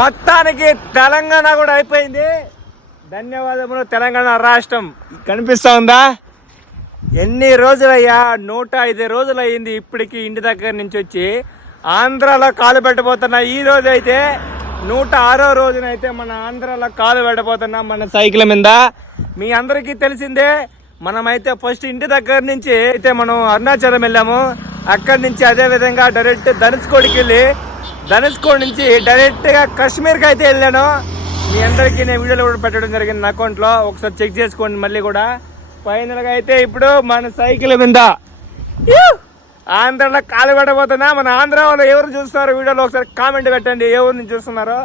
మొత్తానికి తెలంగాణ కూడా అయిపోయింది. ధన్యవాదములు తెలంగాణ రాష్ట్రం. కనిపిస్తా ఉందా? ఎన్ని రోజులయ్యా? 105 రోజులు అయ్యింది ఇప్పటికి ఇంటి దగ్గర నుంచి వచ్చి ఆంధ్రాలో కాలు పెట్టబోతున్నా. ఈ రోజు అయితే 106వ రోజునైతే మన ఆంధ్రాలో కాలు పెట్టబోతున్నా మన సైకిల్ మీద. మీ అందరికీ తెలిసిందే, మనమైతే ఫస్ట్ ఇంటి దగ్గర నుంచి అయితే మనం అరుణాచలం వెళ్ళాము. అక్కడి నుంచి అదే విధంగా డైరెక్ట్ ధనుష్కోడికి వెళ్ళి ధనుష్కోడి నుంచి డైరెక్ట్గా కాశ్మీర్కి అయితే వెళ్ళాను. మీ అందరికీ నేను వీడియోలో కూడా పెట్టడం జరిగింది నా అకౌంట్లో, ఒకసారి చెక్ చేసుకోండి. మళ్ళీ కూడా ఫైనల్గా అయితే ఇప్పుడు మన సైకిల్ మీద ఆంధ్రాలో కాలు పెట్టబోతున్నా. మన ఆంధ్ర వాళ్ళు ఎవరు చూస్తున్నారు వీడియోలో ఒకసారి కామెంట్ పెట్టండి, ఎవరు నుంచి చూస్తున్నారో.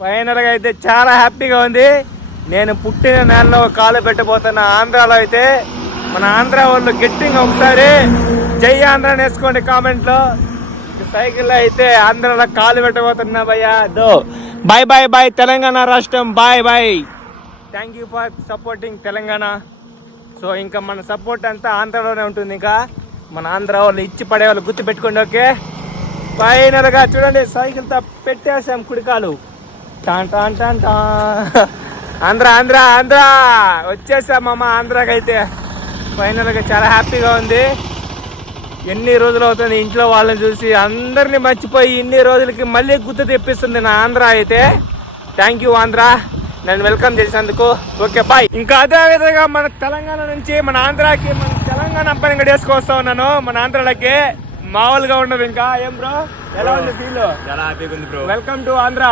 ఫైనల్గా అయితే చాలా హ్యాపీగా ఉంది. నేను పుట్టిన నేలలో కాలు పెట్టబోతున్నా ఆంధ్రాలో. అయితే మన ఆంధ్ర వాళ్ళు గట్టిగా ఒకసారి జై ఆంధ్ర వేసుకోండి కామెంట్లో. సైకిల్లో అయితే ఆంధ్రాలో కాలు పెట్టబోతున్నా భయ్యా. దో బాయ్ బాయ్ బాయ్ తెలంగాణ రాష్ట్రం, bye bye. Thank you for supporting Telangana. So ఇంకా మన సపోర్ట్ అంతా ఆంధ్రాలోనే ఉంటుంది. ఇంకా మన ఆంధ్ర వాళ్ళు ఇచ్చి పడే వాళ్ళు గుర్తు పెట్టుకోండి. ఓకే, ఫైనల్గా చూడండి సైకిల్తో పెట్టేసాం కుడికాలు. టాన్ టాన్ టాన్ టా. ఆంధ్ర ఆంధ్ర ఆంధ్ర వచ్చేసామమ్మ ఆంధ్రాకి. అయితే ఫైనల్గా చాలా హ్యాపీగా ఉంది. ఎన్ని రోజులు అవుతుంది ఇంట్లో వాళ్ళని చూసి అందరినీ మర్చిపోయి ఇన్ని రోజులకి మళ్ళీ గుర్తు తెప్పిస్తుంది నా ఆంధ్ర. అయితే థ్యాంక్ యూ ఆంధ్ర, నన్ను వెల్కమ్ చేసినందుకు. Okay bye. ఇంకా అదే విధంగా మన తెలంగాణ నుంచి మన ఆంధ్రాకి మన తెలంగాణ పని వేసుకొస్తా ఉన్నాను. మన ఆంధ్రాలకి మామూలుగా ఉండదు. ఇంకా ఏం బ్రో, ఎలా ఉంది ఫీల్? చాలా హ్యాపీగా ఉంది బ్రో. Welcome to Andhra.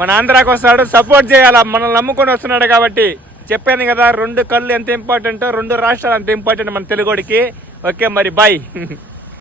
మన ఆంధ్రాకి వస్తాడు, సపోర్ట్ చేయాలా, మనల్ని నమ్ముకొని వస్తున్నాడు కాబట్టి. చెప్పాను కదా 2 కళ్ళు ఎంత ఇంపార్టెంట్, 2 రాష్ట్రాలు అంత ఇంపార్టెంట్ మన తెలుగుడికి. ఓకే మరి బాయ్.